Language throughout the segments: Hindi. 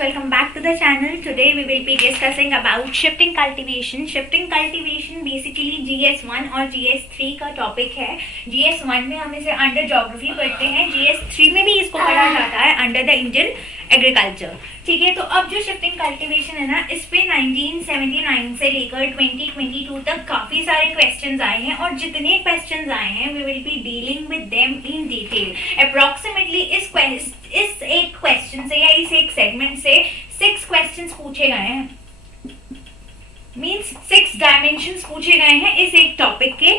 welcome back to the channel. Today we will be discussing about shifting cultivation. Shifting cultivation basically GS1 और GS3 का टॉपिक है. GS1 में हम इसे अंडर ज्योग्राफी पढ़ते हैं, GS3 में भी इसको पढ़ा जाता है अंडर द इंडियन एग्रीकल्चर. ठीक है, तो अब जो शिफ्टिंग कल्टीवेशन है ना, इस पे 1979 से लेकर 2022 तक काफी सारे क्वेश्चंस आए हैं और जितने क्वेश्चंस आए हैं we will be dealing with them in detail. Approximately इस एक क्वेश्चन से या इस एक सेगमेंट से 6 क्वेश्चंस पूछे गए हैं, मीन्स 6 डायमेंशंस पूछे गए हैं इस एक टॉपिक के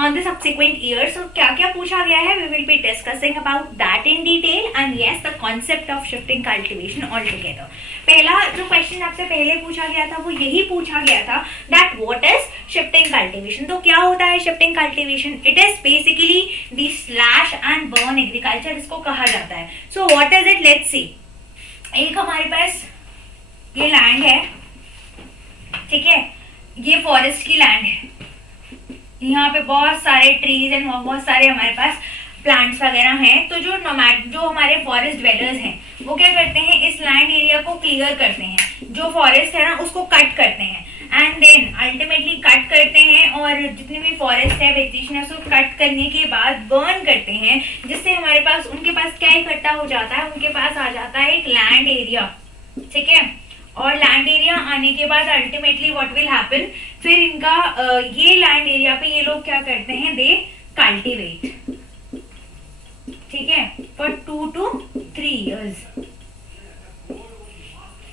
ऑन द सब्सिक्वेंट ईयर्स. और क्या क्या पूछा गया है we will be discussing about that in detail and yes the concept of shifting cultivation all together. पहला जो क्वेश्चन आपसे पहले पूछा गया था वो यही पूछा गया था that what is shifting cultivation. तो क्या होता है shifting cultivation? It is basically the slash and burn agriculture इसको कहा जाता है. So what is it, let's see. एक हमारे पास ये लैंड है, ठीक है, ये फॉरेस्ट की लैंड है, यहाँ पे बहुत सारे ट्रीज एंड बहुत सारे हमारे पास प्लांट्स वगैरह हैं. तो जो हमारे फॉरेस्ट ड्वेलर्स हैं वो क्या करते हैं, इस लैंड एरिया को क्लियर करते हैं, जो फॉरेस्ट है ना उसको कट करते हैं एंड देन अल्टीमेटली कट करते हैं और जितनी भी फॉरेस्ट है वेजिटेशन है उसको कट करने के बाद बर्न करते हैं, जिससे हमारे पास उनके पास क्या इकट्ठा हो जाता है, उनके पास आ जाता है एक लैंड एरिया. ठीक है, और लैंड एरिया आने के बाद अल्टीमेटली व्हाट विल हैपन, फिर इनका ये लैंड एरिया पे ये लोग क्या करते हैं, दे कल्टीवेट. ठीक है, फॉर 2 to 3 years.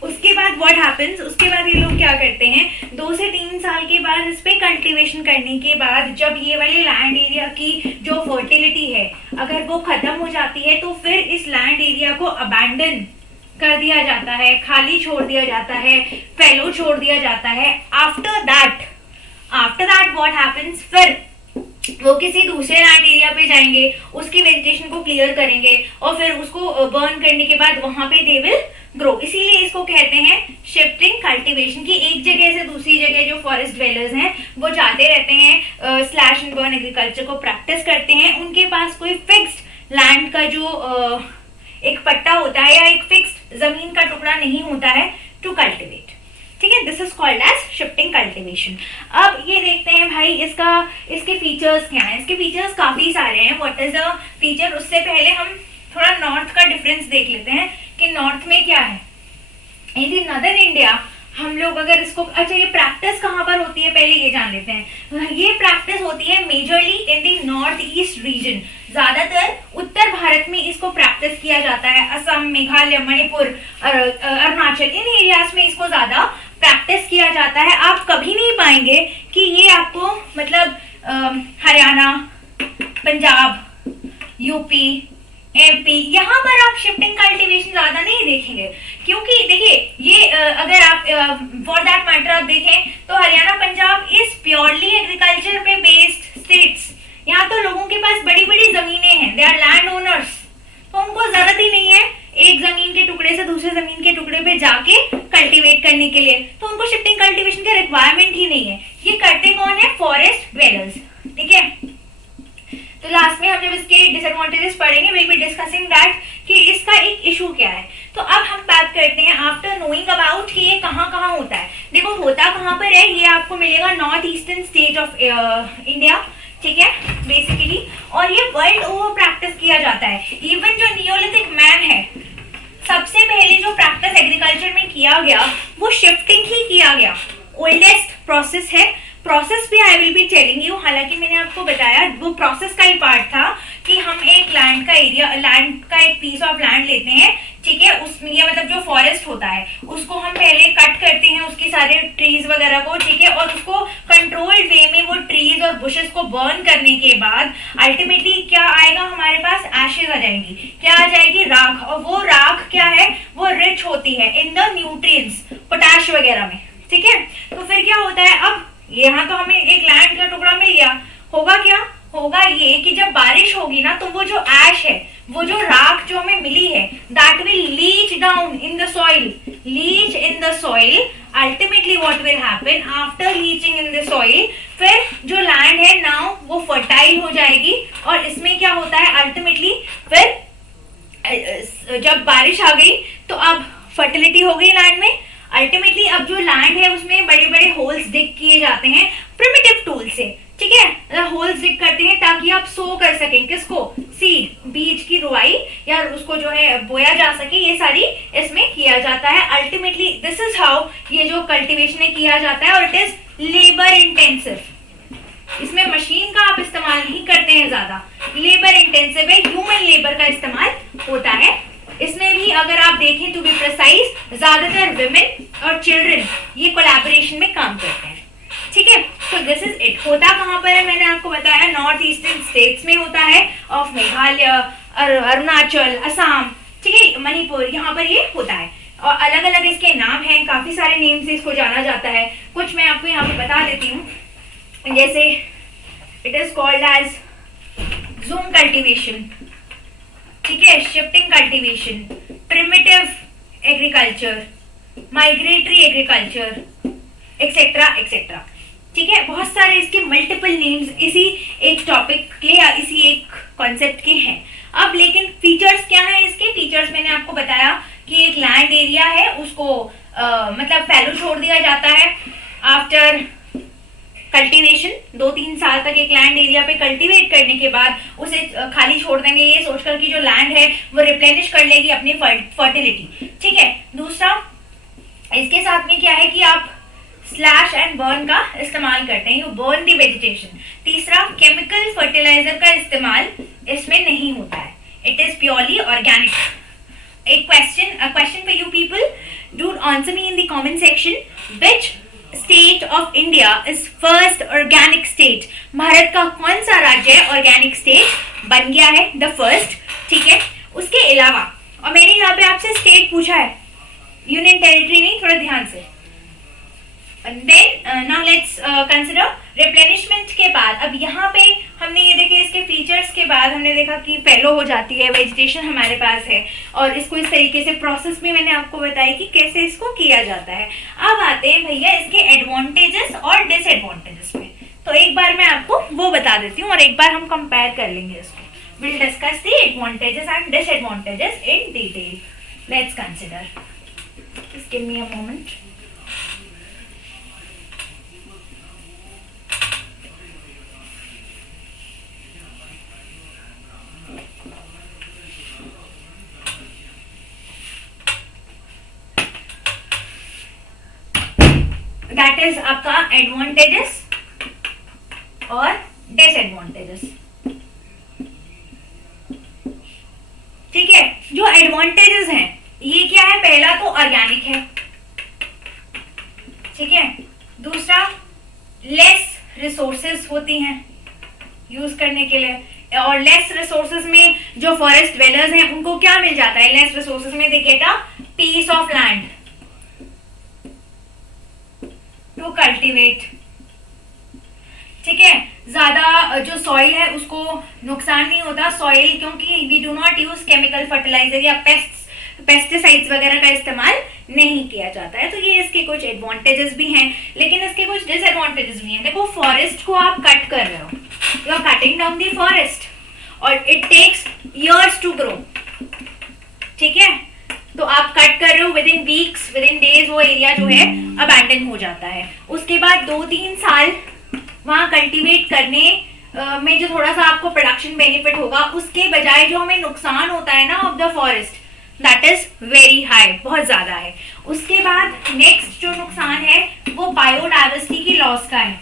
उसके बाद व्हाट हैपेंस, उसके बाद ये लोग क्या करते हैं, 2 से 3 साल के बाद इस पे कल्टीवेशन करने के बाद जब ये वाले लैंड एरिया की जो फर्टिलिटी है अगर वो खत्म हो जाती है तो फिर इस लैंड एरिया को अबैंडन कर दिया जाता है, खाली छोड़ दिया जाता है, फैलो छोड़ दिया जाता है. आफ्टर दैट व्हाट हैपेंस, फिर वो किसी दूसरे लैंड एरिया पे जाएंगे, उसकी वेजिटेशन को क्लियर करेंगे और फिर उसको बर्न करने के बाद वहां पे दे विल ग्रो. इसीलिए इसको कहते हैं शिफ्टिंग कल्टीवेशन की. एक जगह से दूसरी जगह जो फॉरेस्ट ड्वेलर्स हैं वो जाते रहते हैं, स्लैश एंड बर्न एग्रीकल्चर को प्रैक्टिस करते हैं. उनके पास कोई फिक्स्ड लैंड का जो एक पट्टा होता है या एक फिक्स्ड जमीन का टुकड़ा नहीं होता है टू कल्टीवेट. ठीक है, this is called as shifting cultivation. अब ये देखते हैं भाई इसके फीचर्स क्या हैं. इसके फीचर्स काफी सारे हैं. व्हाट इज द फीचर, उससे पहले हम थोड़ा नॉर्थ का डिफरेंस देख लेते हैं कि नॉर्थ में क्या है. इन नॉर्दर्न इंडिया हम लोग अगर इसको, अच्छा ये प्रैक्टिस कहाँ पर होती है पहले ये जान लेते हैं. ये प्रैक्टिस होती है majorly in the north east region. ज्यादातर उत्तर भारत में इसको प्रैक्टिस किया जाता है. असम, मेघालय, मणिपुर, अरुणाचल, इन एरियाज में इसको ज्यादा प्रैक्टिस किया जाता है. आप कभी नहीं पाएंगे कि ये आपको मतलब हरियाणा, पंजाब, यूपी, एमपी, यहाँ पर आप शिफ्टिंग कल्टीवेशन ज्यादा नहीं देखेंगे. क्योंकि देखिए ये अगर आप फॉर दैट मैटर आप देखें तो Haryana, Punjab is purely agriculture पे बेस्ड स्टेट्स. यहाँ तो लोगों के पास बड़ी बड़ी जमीनें हैं, दे आर लैंड ओनर्स, तो उनको जरूरत ही नहीं है एक जमीन के टुकड़े से दूसरे जमीन के टुकड़े पे जाके कल्टीवेट करने के लिए. तो उनको शिफ्टिंग कल्टीवेशन का रिक्वायरमेंट ही नहीं है. ये करते कौन है, फॉरेस्ट ड्वेलर्स. ठीक है, तो लास्ट में हम जब इसके डिसएडवांटेजेस पढ़ेंगे विल बी डिस्कसिंग दैट कि इसका एक इशू क्या है. तो अब हम बात करते हैं आफ्टर नोइंग अबाउट कि ये कहाँ कहाँ होता है. देखो होता कहाँ पर है, ये आपको मिलेगा north eastern state of India. ठीक है, बेसिकली, और ये वर्ल्ड ओवर प्रैक्टिस किया जाता है. इवन जो नियोलिथिक मैन है, सबसे पहले जो प्रैक्टिस एग्रीकल्चर में किया गया वो शिफ्टिंग ही किया गया. ओल्डेस्ट प्रोसेस है. प्रोसेस भी I will be telling you. हालांकि मैंने आपको बताया वो प्रोसेस का ही पार्ट था कि हम एक लैंड का एक पीस ऑफ लैंड लेते हैं. ठीक है, उसमें ये मतलब जो फॉरेस्ट होता है उसको हम पहले कट करते हैं, उसकी सारे ट्रीज वगैरह को. ठीक है, और उसको कंट्रोल्ड वे में वो ट्रीज और बुशेस को बर्न करने के बाद अल्टीमेटली क्या आएगा, हमारे पास एशेज आ जाएंगी. क्या आ जाएगी, राख. और वो राख क्या है, वो रिच होती है इन द न्यूट्रिएंट्स, पोटैश वगैरह में. ठीक है, तो फिर क्या होता है, अब यहाँ तो हमें एक लैंड का टुकड़ा मिल गया. होगा क्या, होगा ये कि जब बारिश होगी ना तो वो जो ऐश है, वो जो राख जो हमें मिली है, that will leach down in the soil. Leach in the soil. Ultimately what will happen after leaching in the soil, फिर जो लैंड है नाउ वो फर्टाइल हो जाएगी. और इसमें क्या होता है अल्टीमेटली, फिर जब बारिश आ गई तो अब फर्टिलिटी हो गई लैंड में। अल्टीमेटली अब जो लैंड है उसमें बड़े बड़े होल्स डिग किए जाते हैं प्रिमिटिव टूल से, ठीक है, होल्स डिग करते हैं ताकि आप सो कर सकें, किसको, सीड, बीज की रुआई या उसको जो है बोया जा सके, ये सारी इसमें किया जाता है। अल्टीमेटली दिस इज हाउ ये जो कल्टीवेशन है किया जाता है, और इट इज लेबर इंटेंसिव। इसमें मशीन का आप इस्तेमाल नहीं करते हैं ज्यादा, लेबर इंटेंसिव है, ह्यूमन लेबर का इस्तेमाल होता है। इसमें भी अगर आप देखें टू बी प्रिसाइज, ज्यादातर विमेन और चिल्ड्रन ये कोलैबोरेशन में काम करते हैं, ठीक है। तो दिस इज इट। होता कहाँ पर है, मैंने आपको बताया नॉर्थ ईस्टर्न स्टेट्स में होता है, ऑफ मेघालय, अरुणाचल, असम, ठीक है, मणिपुर, यहाँ पर ये होता है। और अलग अलग इसके नाम हैं, काफी सारे नेम से इसको जाना जाता है। कुछ मैं आपको यहाँ पे बता देती हूँ, जैसे it is called as jhum cultivation, ठीक है, shifting cultivation, primitive agriculture, migratory agriculture, etcetera etcetera, ठीक है। बहुत सारे इसके मल्टीपल नेम्स इसी एक टॉपिक के या इसी एक कॉन्सेप्ट के हैं। अब लेकिन फीचर्स क्या हैं इसके? फीचर्स मैंने आपको बताया कि एक लैंड एरिया है उसको मतलब फैलो छोड़ दिया जाता है आफ्टर कल्टीवेशन। 2-3 साल तक एक लैंड एरिया पे कल्टीवेट करने के बाद उसे खाली छोड़ देंगे, ये सोचकर कि जो लैंड है वो रिप्लेनिश कर लेगी अपनी फर्टिलिटी, ठीक है। दूसरा इसके साथ में क्या है कि आप स्लैश एंड बर्न का इस्तेमाल करते हैं, यू बर्न द वेजिटेशन। तीसरा, केमिकल फर्टिलाइजर का इस्तेमाल इसमें नहीं होता है, it is purely organic. A question for you people. Do answer me in the comment section. Which state of India is first organic state? Bharat का कौन सा राज्य ऑर्गेनिक स्टेट बन गया है, द फर्स्ट, ठीक है। उसके अलावा, और मैंने यहाँ पे आपसे स्टेट पूछा है, यूनियन टेरिटरी नहीं, थोड़ा ध्यान से। Then now let's consider replenishment के बाद। अब यहाँ पे हमने ये देखे इसके फीचर्स के बाद हमने देखा कि फैलो हो जाती है, वेजिटेशन हमारे पास है, और इसको इस तरीके से प्रोसेस में मैंने आपको बताया कि कैसे इसको किया जाता है। अब आते हैं भैया इसके एडवांटेजेस और डिसएडवांटेजेस पे। तो एक बार मैं आपको वो बता देती हूँ और एक बार हम कंपेयर कर लेंगे इसको। Will discuss the advantages and disadvantages in detail. Let's consider, just give me a moment. That is आपका एडवांटेजेस और डिसएडवांटेजेस, ठीक है। जो एडवांटेजेस हैं ये क्या है? पहला तो ऑर्गेनिक है, ठीक है। दूसरा, लेस रिसोर्सेज होती हैं यूज करने के लिए, और लेस रिसोर्सेज में जो फॉरेस्ट ड्वेलर्स हैं उनको क्या मिल जाता है? लेस रिसोर्सेज में they get a piece of land to cultivate, ठीक है। ज्यादा जो सॉइल है उसको नुकसान नहीं होता, सॉइल, क्योंकि we do not use chemical fertiliser या पेस्टिसाइड्स वगैरह का इस्तेमाल नहीं किया जाता है। तो ये इसके कुछ एडवांटेजेस भी हैं, लेकिन इसके कुछ डिसएडवांटेजेस भी हैं। देखो, फॉरेस्ट को आप कट कर रहे हो, you are cutting down the forest और it takes years to grow, ठीक है। तो आप कट कर रहे हो, within weeks, within days वो एरिया जो है अबैंडन हो जाता है। उसके बाद 2-3 साल वहां कल्टीवेट करने में जो थोड़ा सा आपको प्रोडक्शन बेनिफिट होगा, उसके बजाय जो हमें नुकसान होता है ना of the forest, that is very high, बहुत ज्यादा है। उसके बाद नेक्स्ट जो नुकसान है वो बायोडाइवर्सिटी की लॉस का है।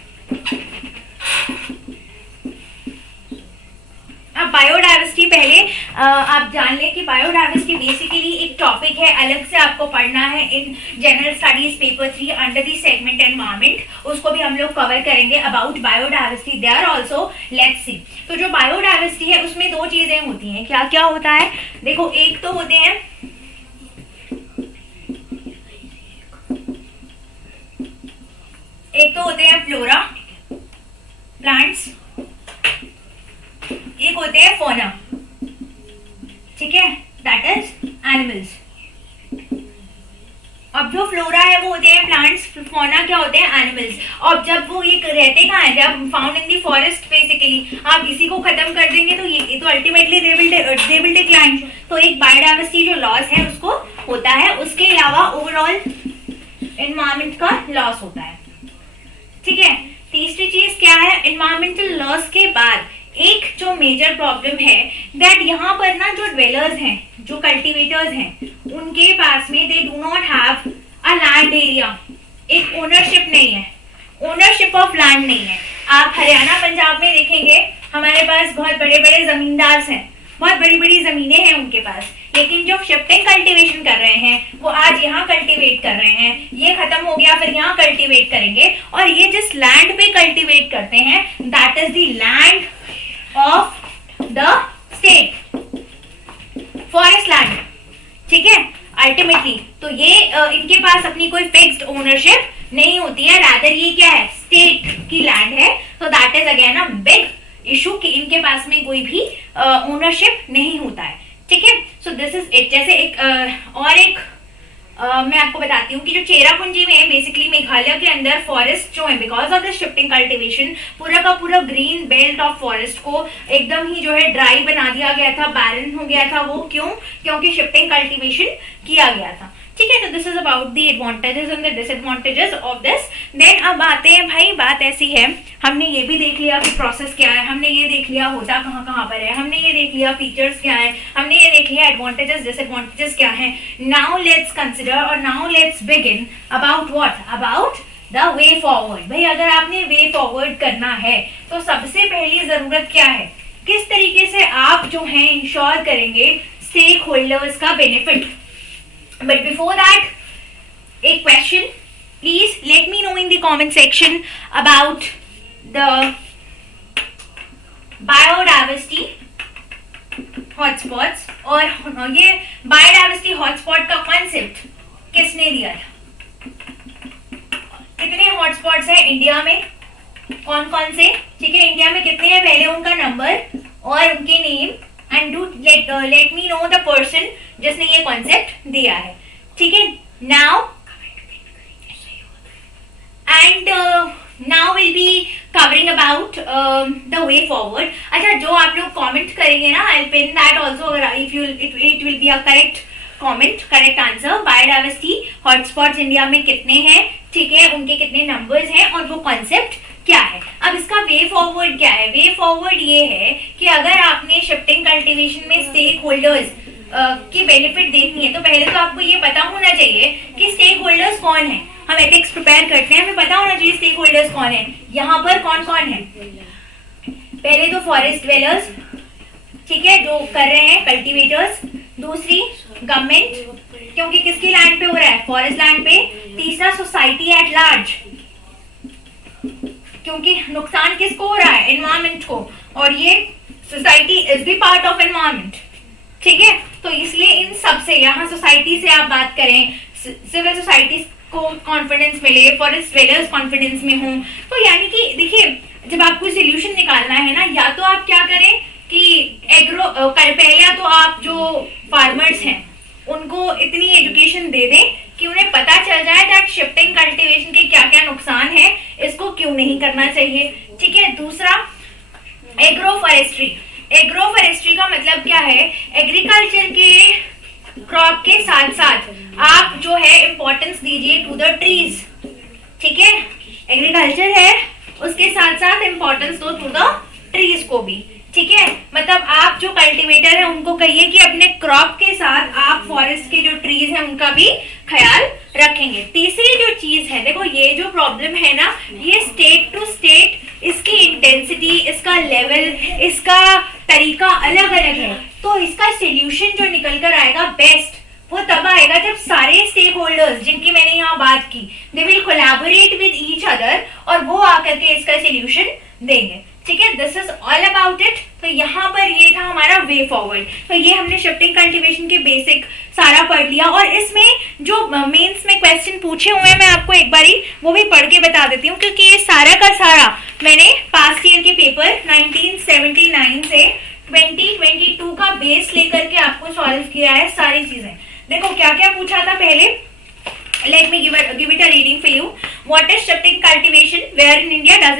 अब बायोडाइवर्सिटी पहले आप जान लें कि बायोडाइवर्सिटी बेसिकली एक टॉपिक है, अलग से आपको पढ़ना है in general studies paper 3 under the segment environment. उसको भी हम लोग कवर करेंगे about biodiversity there also. Let's see. तो जो बायोडाइवर्सिटी है उसमें 2 चीजें होती हैं। क्या क्या होता है? देखो, एक तो होते हैं फ्लोरा, प्लांट्स, एक होते हैं फोना, ठीक है, दैट इज एनिमल्स। अब जो फ्लोरा है वो होते हैं प्लांट्स, फोना क्या होते हैं? एनिमल्स। और जब वो ये रहते कहाँ हैं? जब found in the forest basically. आप इसी को खत्म कर देंगे तो ये तो अल्टीमेटली दे विल डिक्लाइन। तो एक बायोडाइवर्सिटी जो लॉस है उसको होता है। उसके अलावा ओवरऑल एनवायरमेंट का लॉस होता है। ठीक है, तीसरी चीज क्या है, एनवायरमेंटल लॉस के बाद एक जो मेजर प्रॉब्लम है दैट यहाँ पर ना जो ड्वेलर्स हैं, जो कल्टीवेटर्स हैं, उनके पास में they do not have a land area, एक ओनरशिप नहीं है, ओनरशिप ऑफ लैंड नहीं है। आप हरियाणा पंजाब में देखेंगे हमारे पास बहुत बड़े बड़े जमींदार हैं, बहुत बड़ी बड़ी जमीनें हैं उनके पास, लेकिन जो शिफ्टिंग कल्टीवेशन कर रहे हैं वो आज यहाँ कल्टीवेट कर रहे हैं, ये खत्म हो गया फिर यहाँ कल्टीवेट करेंगे, और ये जिस लैंड पे कल्टीवेट करते हैं that is the land of the state, forest land. ठीक है, अल्टीमेटली तो ये इनके पास अपनी कोई फिक्स्ड ओनरशिप नहीं होती है, रादर ये क्या है, स्टेट की लैंड है। तो that is again a big issue कि इनके पास में कोई भी ओनरशिप नहीं होता है। ठीक है, सो दिस इज इट। जैसे एक मैं आपको बताती हूँ कि जो चेरापूंजी में है, बेसिकली मेघालय के अंदर फॉरेस्ट जो है because of the shifting cultivation पूरा का पूरा ग्रीन बेल्ट ऑफ फॉरेस्ट को एकदम ही जो है ड्राई बना दिया गया था, बैरन हो गया था। वो क्यों? क्योंकि शिफ्टिंग कल्टीवेशन किया गया था। ठीक है, तो this is about the advantages and the disadvantages of this. Then अब आते हैं भाई, बात ऐसी है, हमने ये भी देख लिया कि प्रोसेस क्या है, हमने ये देख लिया होता कहाँ कहाँ पर है, हमने ये देख लिया फीचर्स क्या है, हमने ये देख लिया एडवांटेजेस डिसएडवांटेजेस क्या है। नाउ लेट्स कंसिडर और now let's begin about what, about the way forward. भाई अगर आपने वे फॉरवर्ड करना है तो सबसे पहली जरूरत क्या है, किस तरीके से आप जो है इंश्योर करेंगे स्टेक होल्डर्स का benefit. But before that, a question. Please let me know in the comment section about the biodiversity hotspots, और ये biodiversity hotspot का concept किसने दिया था, कितने hotspots है इंडिया में, कौन कौन से। ठीक है, इंडिया में कितने हैं, पहले उनका नंबर और उनके name, and do let me know the person जिसने ये कॉन्सेप्ट दिया है। ठीक है, now and now will be covering about the way forward. अच्छा, जो आप लोग कमेंट करेंगे ना, I pin that also, if you it will be a correct comment, correct answer. Biodiversity hotspots India में कितने हैं, ठीक है, उनके कितने नंबर्स हैं और वो कॉन्सेप्ट क्या है। अब इसका वे फॉरवर्ड क्या है, वे फॉरवर्ड ये है कि अगर आपने शिफ्टिंग कल्टीवेशन में स्टेक होल्डर्स की बेनिफिट देखनी है तो पहले तो आपको ये पता होना चाहिए कि स्टेक होल्डर्स कौन है। हम एथिक्स प्रिपेयर करते हैं, हमें पता होना चाहिए स्टेक होल्डर्स कौन है, यहाँ पर कौन कौन है। पहले तो फॉरेस्ट ड्वेलर्स, ठीक है, जो कर रहे हैं कल्टीवेटर्स। दूसरी गवर्नमेंट, क्योंकि किसकी लैंड पे हो रहा है, फॉरेस्ट लैंड पे। तीसरा सोसाइटी एट लार्ज, क्योंकि नुकसान किसको हो रहा है, एनवायरमेंट को, और ये society is the part of environment. ठीक है, तो इसलिए इन सब से, यहाँ सोसाइटी से आप बात करें, सिविल सोसाइटी को कॉन्फिडेंस मिले, फॉरेस्ट ड्वेलर्स कॉन्फिडेंस में हों, तो यानी कि देखिए जब आपको सोल्यूशन निकालना है ना, या तो आप क्या करें कि पहले तो आप जो फार्मर्स हैं उनको इतनी एजुकेशन दे दें कि उन्हें पता चल जाए दैट शिफ्टिंग कल्टीवेशन के क्या क्या नुकसान है, इसको क्यों नहीं करना चाहिए। ठीक है, दूसरा एग्रो फॉरेस्ट्री। एग्रो फॉरेस्ट्री का मतलब क्या है, एग्रीकल्चर के क्रॉप के साथ साथ आप जो है इंपॉर्टेंस दीजिए टू द ट्रीज। ठीक है, एग्रीकल्चर है उसके साथ साथ इंपॉर्टेंस दो टू द ट्रीज को भी। ठीक है, मतलब आप जो कल्टीवेटर है उनको कहिए कि अपने क्रॉप के साथ आप फॉरेस्ट के जो ट्रीज हैं उनका भी ख्याल रखेंगे। तीसरी जो चीज है, देखो ये जो प्रॉब्लम है ना, ये स्टेट टू स्टेट इसकी इंटेंसिटी, इसका लेवल, इसका तरीका अलग अलग है। तो इसका सोल्यूशन जो निकल कर आएगा बेस्ट, वो तब आएगा जब सारे स्टेक होल्डर्स जिनकी मैंने यहाँ बात की, they will collaborate with each other, और वो आकर के इसका सोल्यूशन देंगे। ठीक है, this is all about it. तो यहाँ पर ये था हमारा वे फॉरवर्ड। तो ये हमने शिफ्टिंग कल्टीवेशन के बेसिक सारा पढ़ लिया, और इसमें जो मेंस में क्वेश्चन पूछे हुए हैं मैं आपको एक बारी वो भी पढ़ के बता देती हूँ, क्योंकि ये सारा का सारा मैंने पास्ट ईयर के पेपर 1979 से 2022 का बेस लेकर के आपको सॉल्व किया है सारी चीजें। देखो क्या क्या पूछा था पहले, let me give it a reading for you. What is shifting cultivation? Where in India does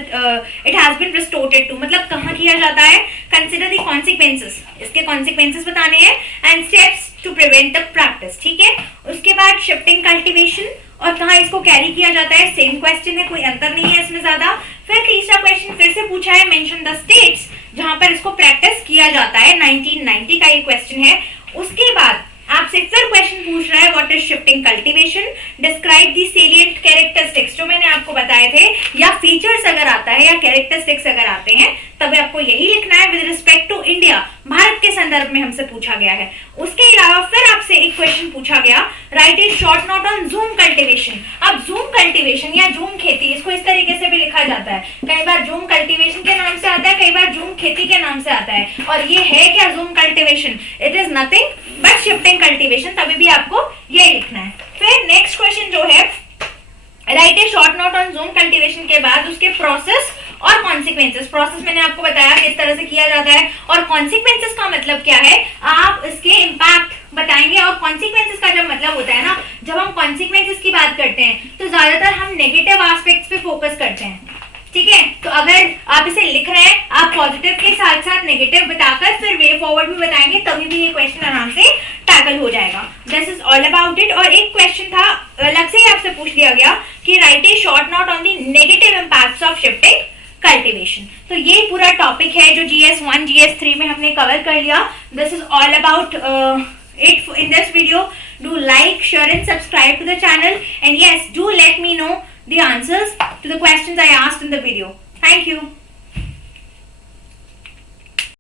it has been resorted to? मतलब कहाँ किया जाता है? Consider the consequences. इसके consequences बताने हैं and steps to prevent the practice. ठीक है, उसके बाद shifting कल्टीवेशन और कहाँ इसको कैरी किया जाता है, सेम क्वेश्चन है, कोई अंतर नहीं है इसमें ज्यादा। फिर तीसरा क्वेश्चन फिर से पूछा है, मेंशन द स्टेट्स जहां पर इसको प्रैक्टिस किया जाता है, 1990 का ये क्वेश्चन है। उसके बाद आपसे फिर क्वेश्चन पूछ रहा है what is shifting cultivation, describe the salient characteristics, जो मैंने आपको बताए थे, या फीचर्स अगर आता है या कैरेक्टरिस्टिक्स अगर आते हैं तब आपको यही लिखना है with respect to India, Bharat के संदर्भ में हमसे पूछा गया है। उसके अलावा फिर आपसे एक क्वेश्चन पूछा गया, right A short note on zoom cultivation. अब जूम कल्टीवेशन या जूम खेती, इसको इस तरीके से भी लिखा जाता है, कई बार जूम कल्टीवेशन के नाम से आता है, कई बार जूम खेती के नाम से आता है। और ये है क्या zoom cultivation, it is nothing but shifting cultivation, तभी भी आपको ये लिखना है। फिर नेक्स्ट क्वेश्चन जो है, right A short note on zoom cultivation के बाद उसके प्रोसेस और कॉन्सिक्वेंसेस। प्रोसेस मैंने आपको बताया किस तरह से किया जाता है, और कॉन्सिक्वेंसेस का मतलब क्या है, आप इसके इम्पैक्ट बताएंगे। और कॉन्सिक्वेंसेस का जब मतलब होता है ना, जब हम कॉन्सिक्वेंसेस की बात करते हैं तो ज्यादातर हम नेगेटिव एस्पेक्ट्स पे फोकस करते हैं, ठीक है। तो अगर आप इसे लिख रहे हैं, आप पॉजिटिव के साथ साथ नेगेटिव बताकर फिर वे फॉरवर्ड भी बताएंगे, तभी भी ये क्वेश्चन आराम से टैकल हो जाएगा। This is all about it. और एक क्वेश्चन था अलग से ही आपसे पूछ लिया गया कि right A short note on the negative impacts of shifting cultivation. तो ये पूरा टॉपिक है जो GS1 GS3 में हमने कवर कर लिया। This is all about it in this video. Do like, share and subscribe to the channel, and yes, do let me know the answers to the questions I asked in the video. Thank you.